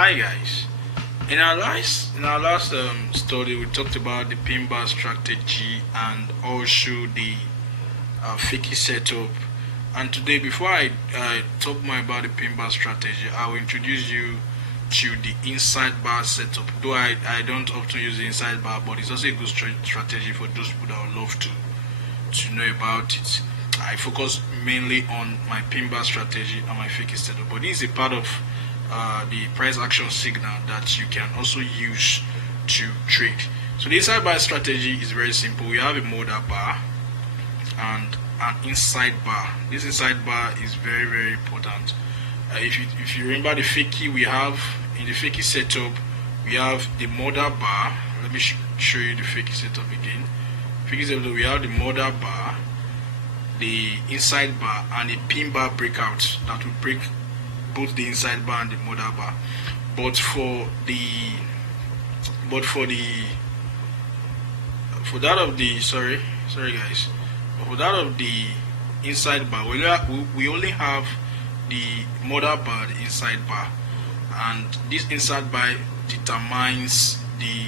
Hi guys. In our last study, we talked about the pin bar strategy and also the fakey setup. And today, before I talk more about the pin bar strategy, I will introduce you to the inside bar setup. Though I don't often use the inside bar, but it's also a good strategy for those people that would love to know about it. I focus mainly on my pin bar strategy and my fakey setup, but this is a part of the price action signal that you can also use to trade. So the inside bar strategy is very simple. We have a modal bar and an inside bar. This inside bar is very important. If you remember the fakey we have in the fakey setup, we have the modal bar. Let me show you the fakey setup again. Fakey setup, we have the modal bar, the inside bar, and the pin bar breakout that will break both the inside bar and the modal bar. But for that of the sorry guys, for that of the inside bar, we only have the modal bar, the inside bar, and this inside bar determines the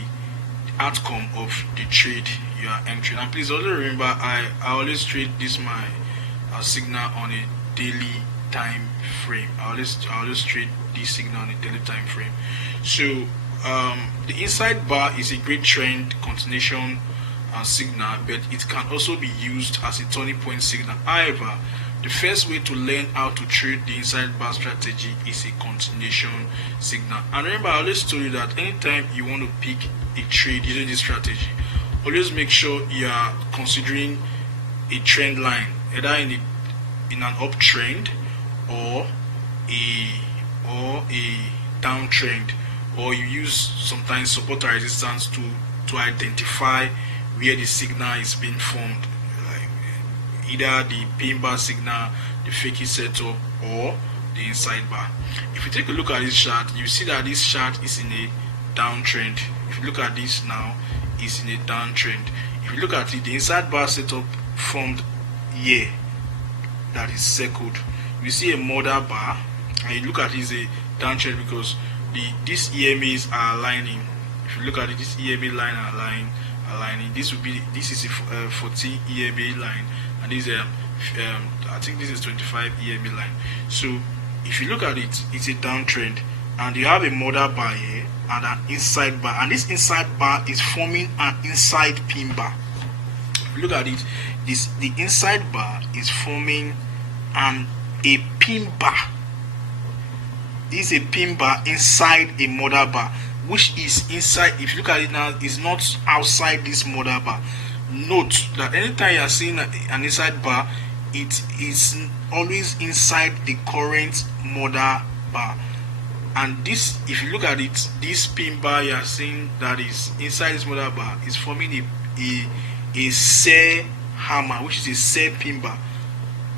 outcome of the trade you are entering. And please also remember, I always trade this my signal on a daily time frame. I always trade this signal on a daily time frame. So the inside bar is a great trend continuation signal, but it can also be used as a turning point signal. However, the first way to learn how to trade the inside bar strategy is a continuation signal. And remember, I always told you that anytime you want to pick a trade using this strategy, always make sure you are considering a trend line, either in an uptrend or a downtrend, or you use sometimes support or resistance to identify where the signal is being formed, either the pin bar signal, the fakey setup, or the inside bar. If you take a look at this chart, you see that this chart is in a downtrend. If you look at this now, it's in a downtrend. If you look at it, the inside bar setup formed here, that is circled. You see a modal bar, and you look at it, is a downtrend because these EMAs are aligning. If you look at it, this EMA line are aligning. This is a 40 EMA line, and this I think this is 25 EMA line. So if you look at it, it's a downtrend, and you have a modal bar here and an inside bar, and this inside bar is forming an inside pin bar. If you look at it, the inside bar is forming a pin bar. This is a pin bar inside a modal bar, which is inside. If you look at it now, it's not outside this modal bar. Note that anytime you are seeing an inside bar, it is always inside the current modal bar. And this, if you look at it, this pin bar you are seeing that is inside this modal bar is forming a sell hammer, which is a sell pin bar.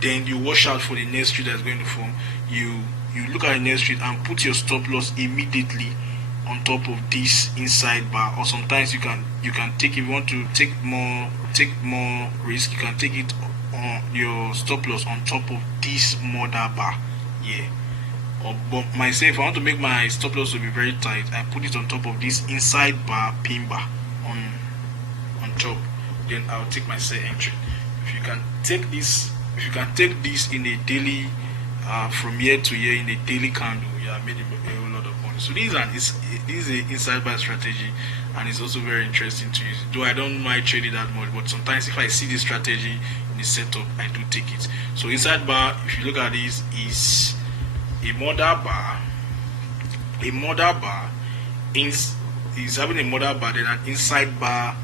Then you watch out for the next trade that's going to form. You look at the next trade and put your stop loss immediately on top of this inside bar. Or sometimes you can take, if you want to take more risk, you can take it on your stop loss on top of this modal bar. Yeah. But myself, I want to make my stop loss to be very tight. I put it on top of this inside bar pin bar on top. Then I'll take my sell entry. If you can take this in a daily, from year to year in a daily candle, you have made a whole lot of money. So this is an inside buy strategy, and it's also very interesting to use. Though I don't mind trading that much, but sometimes if I see this strategy in the setup, I do take it. So inside bar, if you look at this, is a modal bar. A modal bar is having a modal bar, then an inside bar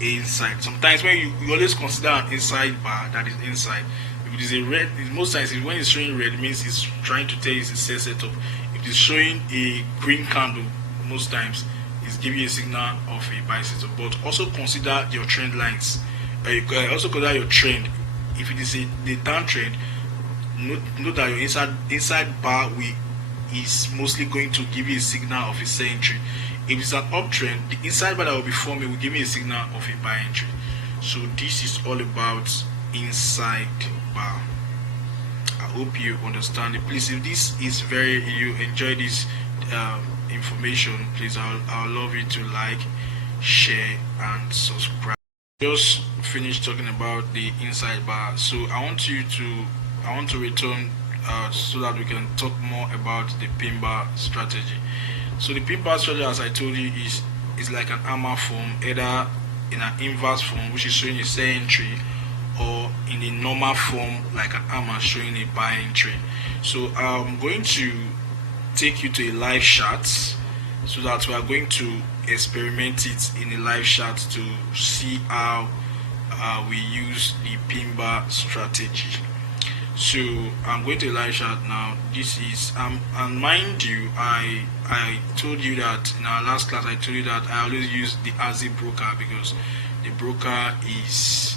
inside. Sometimes when you always consider an inside bar that is inside. If it is a red, most times when it's showing red, it means it's trying to tell you it's a sell setup. If it's showing a green candle, most times it's giving you a signal of a buy setup. But also consider your trend lines. Also consider your trend. If it is the downtrend, note that your inside bar is mostly going to give you a signal of a sell entry. If it's an uptrend, the inside bar that will be forming will give me a signal of a buy entry. So this is all about inside bar. I hope you understand it. Please, if this is you enjoy this information, please, I'll love you to like, share, and subscribe. Just finished talking about the inside bar, so I want to return so that we can talk more about the pin bar strategy. So the pin bar strategy, as I told you, is like an hammer form, either in an inverse form, which is showing a sell entry, or in a normal form like an hammer showing a buy entry. So I'm going to take you to a live chart so that we are going to experiment it in a live chart to see how we use the pin bar strategy. So I'm going to live chart now. This is and mind you, I told you that in our last class I told you that I always use the ASI broker, because the broker it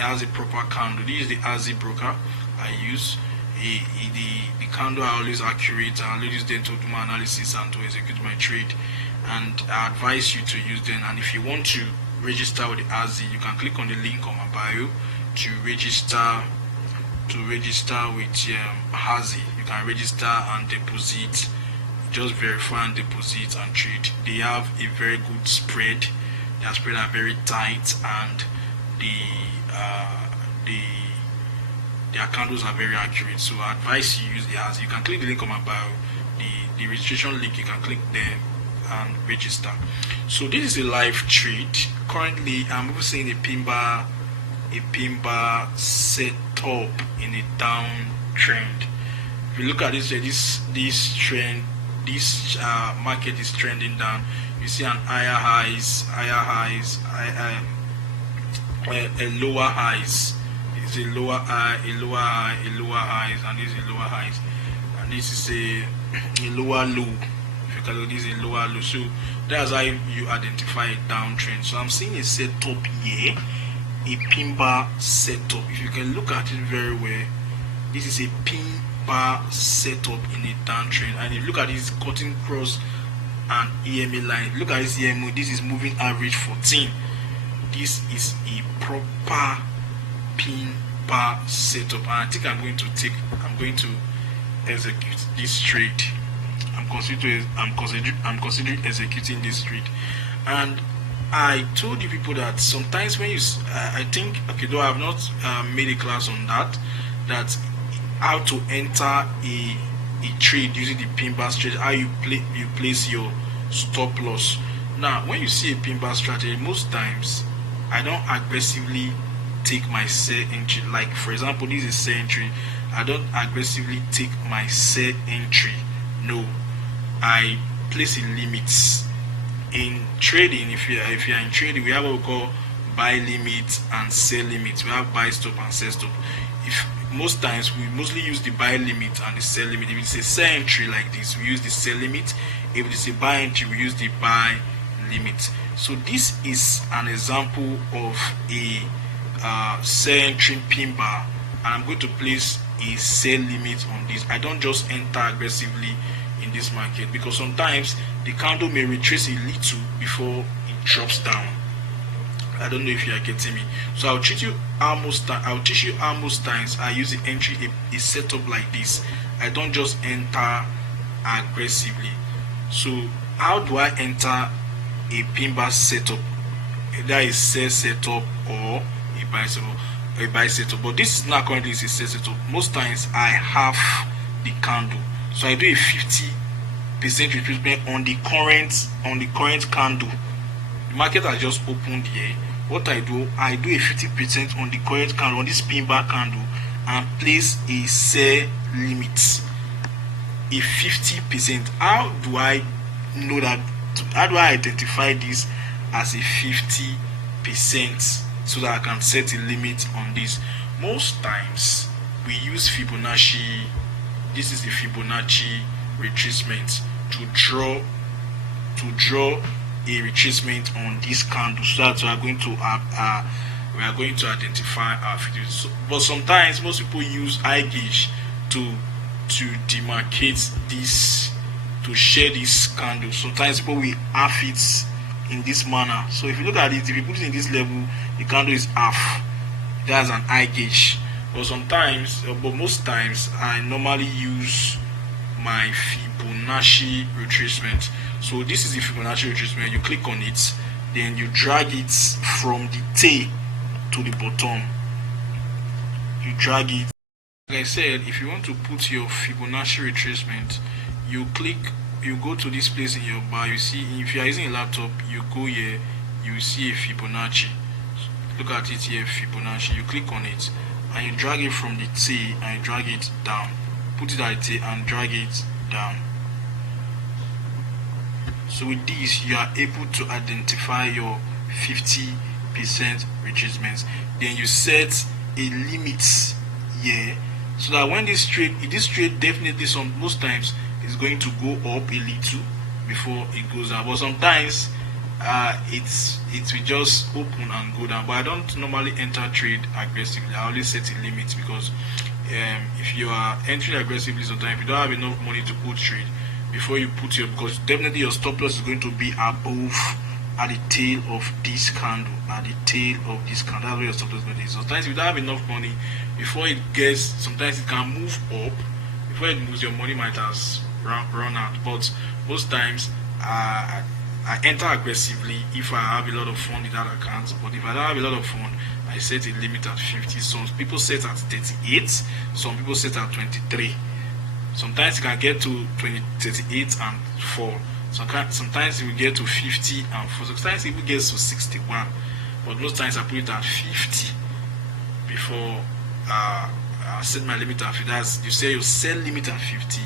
has a proper candle. This is the ASI broker I use. The candle are always accurate. I always use them to do my analysis and to execute my trade, and I advise you to use them. And if you want to register with the ASI, you can click on the link on my bio to register with ASI. You can register and deposit, just verify and deposit and trade. They have a very good spread. Their spread are very tight, and their candles are very accurate. So I advise you use the ASI. You can click the link on my bio, the registration link. You can click there and register. So this is a live trade. Currently I'm also seeing a pin bar set up in a downtrend. If you look at this trend, this market is trending down. You see an higher highs, lower highs. It's a lower high, a lower high, a lower highs, and this is a lower highs, and this is a lower low. If you can look, this is a lower low. So that's how you identify a downtrend. So I'm seeing a setup here, a pin bar setup. If you can look at it very well, this is a pin bar setup in a downtrend. And if you look at this cutting cross and EMA line, look at this EMA. This is moving average 14. This is a proper pin bar setup, and I think I'm going to execute this trade. I'm considering executing this trade. And I told you people that sometimes when I think, okay, though I have not made a class on that how to enter a trade using the pin bar strategy, how you place your stop loss. Now when you see a pin bar strategy, most times I don't aggressively take my sell entry. Like for example, this is sell entry. I don't aggressively take my sell entry. No, I place in limits. In trading, if you are in trading, we have what we call buy limit and sell limit. We have buy stop and sell stop. If most times we mostly use the buy limit and the sell limit. If it's a sell entry like this, we use the sell limit. If it's a buy entry, we use the buy limit. So this is an example of a sell entry pin bar, and I'm going to place a sell limit on this. I don't just enter aggressively in this market, because sometimes the candle may retrace a little before it drops down. I don't know if you are getting me. So I'll teach you how most times I use the entry a setup like this. I don't just enter aggressively. So how do I enter a pin bar setup? Either a sell setup or a buy setup. But this is not currently a sell setup. Most times I have the candle, so I do a 50% retracement on the current candle. The market has just opened here. What I do a 50% on the current candle, on this pin bar candle, and place a sell limit, a 50%. How do I know that? How do I identify this as a 50%? So that I can set a limit on this. Most times we use Fibonacci. This is the Fibonacci retracement to draw a retracement on this candle, so that we are going to identify our 50. So, but sometimes most people use eye gauge to demarcate this, to share this candle. Sometimes people will half it in this manner. So if you look at it, if you put it in this level, the candle is half. That's an eye gauge. But most times I normally use my Fibonacci Fibonacci retracement. So this is the Fibonacci retracement. You click on it, then you drag it from the tail to the bottom. You drag it. Like I said, if you want to put your Fibonacci retracement, you go to this place in your bar. You see, if you are using a laptop, you go here, you see a Fibonacci. Look at it here, Fibonacci. You click on it and you drag it from the tail and you drag it down. Put it at the tail and drag it down. So with this, you are able to identify your 50% retracements. Then you set a limit here, so that when this trade definitely most times is going to go up a little before it goes down, but sometimes it will just open and go down. But I don't normally enter trade aggressively. I always set a limit, because if you are entering aggressively, sometimes if you don't have enough money to put trade, before you put because definitely your stop loss is going to be above, at the tail of this candle, that's where your stop loss is going to be. Sometimes if you don't have enough money, before it gets, sometimes it can move up. Before it moves, your money might have run out. But most times I enter aggressively if I have a lot of fun in that account. But if I don't have a lot of fun, I set a limit at 50. Some people set at 38, some people set at 23. Sometimes it can get to 38 and fall. Sometimes it will get to 50 and fall. Sometimes it will get to 61. But most times I put it at 50 before I set my limit at 50. That's, you say you set limit at 50,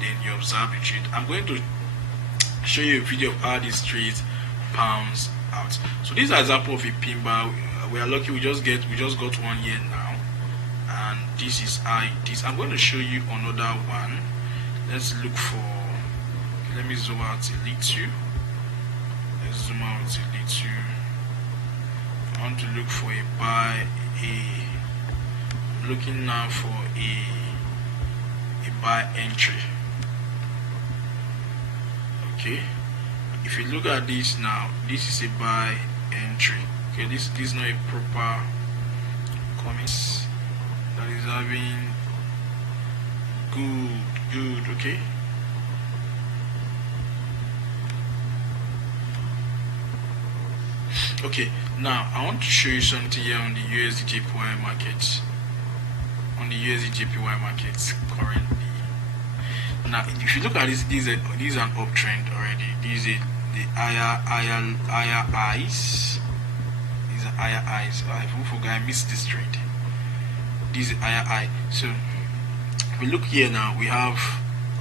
then you observe the trade. I'm going to show you a video of how this trade pounds out. So this is an example of a pin bar. We are lucky we just got 1 year now, and this is how it is. I'm going to show you another one. Let's look for, let me zoom out a little. Let's zoom out a little. I want to look for a buy. I'm looking now for a buy entry. Okay, if you look at this now, this is a buy entry. Okay, this is not a proper comments that is having good. Okay, okay, now I want to show you something here on the USD/JPY market. On the USD/JPY market currently. Now, if you look at this is an uptrend already. These are the higher highs. These are higher highs. I forgot, I missed this trade. These are higher high. So if we look here now, we have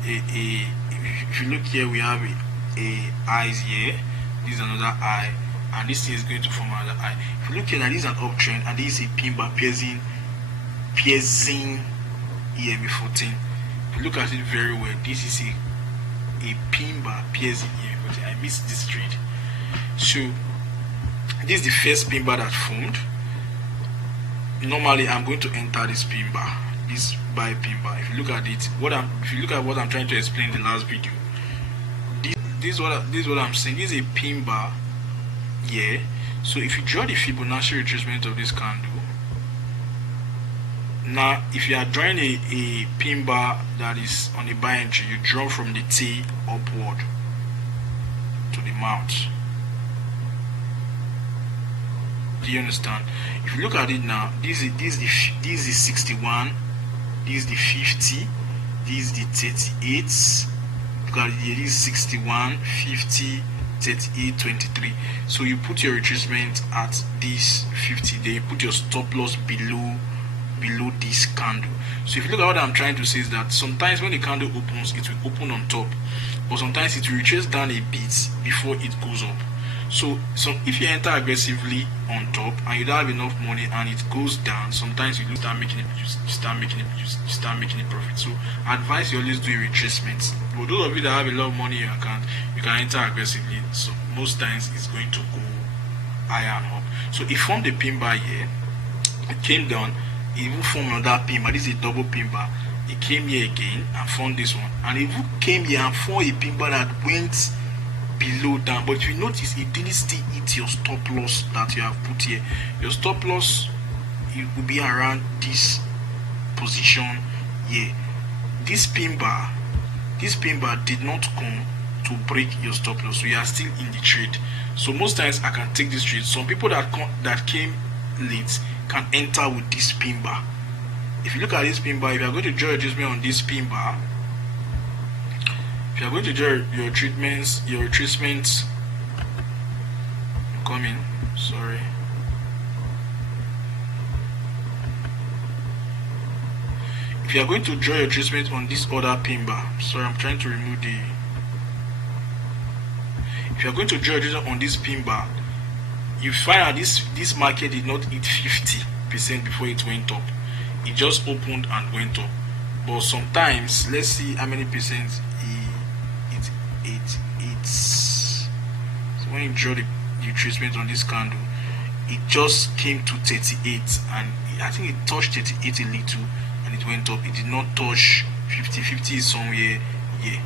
if you look here, we have a highs here. This is another high, and this thing is going to form another high. If you look here now, this is an uptrend, and this is a pin bar piercing EMA 14. If you look at it very well, this is a pin bar piercing EMA 14. I missed this trade. So this is the first pin bar that formed. Normally I'm going to enter this pin bar, this buy pin bar. If you look at it, if you look at what I'm trying to explain in the last video, this is what I'm saying. This is a pin bar here. So if you draw the Fibonacci retracement of this candle, now if you are drawing a pin bar that is on a buy entry, you draw from the tail upward to the mouth. Do you understand? If you look at it now, this is 61, this is the 50, this is the 38. Look at it here, this is 61, 50, 38, 23. So you put your retracement at this 50, then you put your stop loss below this candle. So if you look at what I'm trying to say, is that sometimes when the candle opens, it will open on top, but sometimes it will retrace down a bit before it goes up. So if you enter aggressively on top and you don't have enough money and it goes down, sometimes you start making a profit. So I advise you always do a retracement. For those of you that have a lot of money in your account, you can enter aggressively. So most times it's going to go higher and up. So it formed a pin bar here, it came down, it even formed another pin bar. This is a double pin bar. It came here again and formed this one, and it even came here and formed a pin bar that went below down. But if you notice, it didn't still hit your stop loss that you have put here. Your stop loss, it will be around this position here. This pin bar this pin bar did not come to break your stop loss, so you are still in the trade. So most times I can take this trade. Some people that came late can enter with this pin bar. If you look at this pin bar, if you are going to draw your adjustment on this pin bar, if you are going to draw your retracements coming, sorry. If you are going to draw your retracement on this other pin bar, sorry, I'm trying to remove the. If you are going to draw your retracement on this pin bar, you find out this market did not hit 50% before it went up. It just opened and went up. But sometimes, let's see how many percent it's. So when you draw the retracement on this candle, it just came to 38, and I think it touched 38 a little, and it went up. It did not touch 50. 50 is somewhere here.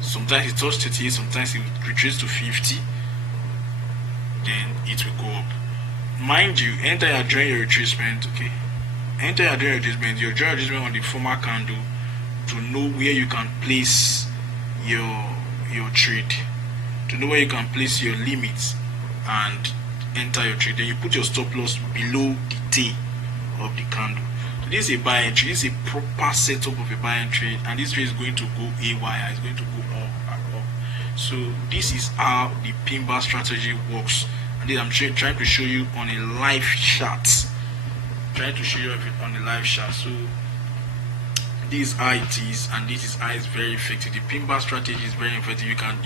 Sometimes it touched 38, sometimes it retraces to 50, then it will go up. Mind you, enter your drawing your retracement, okay? Enter your drawing retracement, your drawing retracement on the former candle to know where you can place your trade, to know where you can place your limits and enter your trade. Then you put your stop loss below the tail of the candle. So this is a buy and trade. This is a proper setup of a buy and trade, and this trade is going to go AYI, it's going to go up and up. So this is how the pin bar strategy works, and then I'm trying to show you on a live chart. So this is how it is, and this is how it's very effective. The pin bar strategy is very effective. You can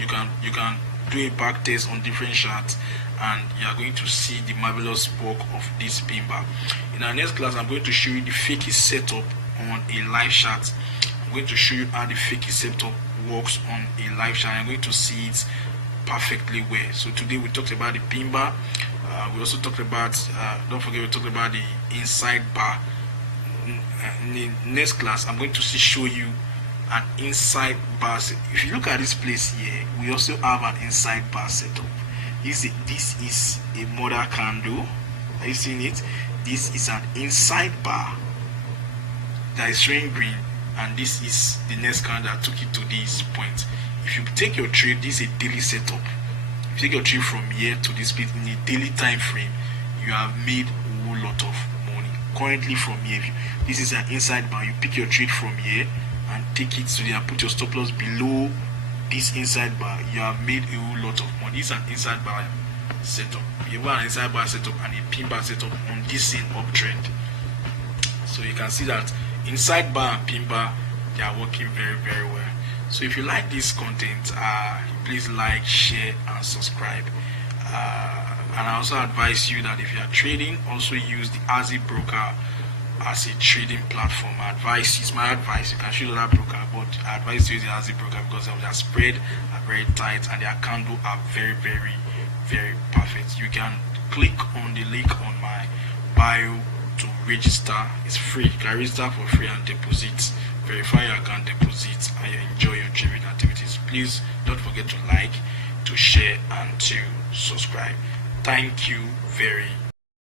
do a back test on different charts, and you are going to see the marvelous work of this pin bar. In our next class, I'm going to show you the fakey setup on a live chart. I'm going to show you how the fakey setup works on a live chart. I'm going to see it perfectly well. So today we talked about the pin bar. We also talked about, don't forget, we talked about the inside bar. In the next class, I'm going to show you an inside bar. If you look at this place here, we also have an inside bar setup. This is a mother candle. Are you seeing it? This is an inside bar that is showing green, and this is the next candle that took it to this point. If you take your trade, this is a daily setup. If you take your trade from here to this place in a daily time frame, you have made a whole lot of money. Currently from here, this is an inside bar. You pick your trade from here and take it to there and put your stop loss below this inside bar. You have made a whole lot of money. This is an inside bar setup. You have an inside bar setup and a pin bar setup on this same uptrend. So you can see that inside bar and pin bar, they are working very, very well. So if you like this content, please like, share and subscribe. And I also advise you that if you are trading, also use the ASI broker as a trading platform. It's my advice. You can choose other broker, but I advise you to use the ASI broker because their spread are very tight and their candle are very, very, very perfect. You can click on the link on my bio to register. It's free. You can register for free and deposit. Verify your account, deposit, and you enjoy your trading activities. Please don't forget to like, to share, and to subscribe. Thank you very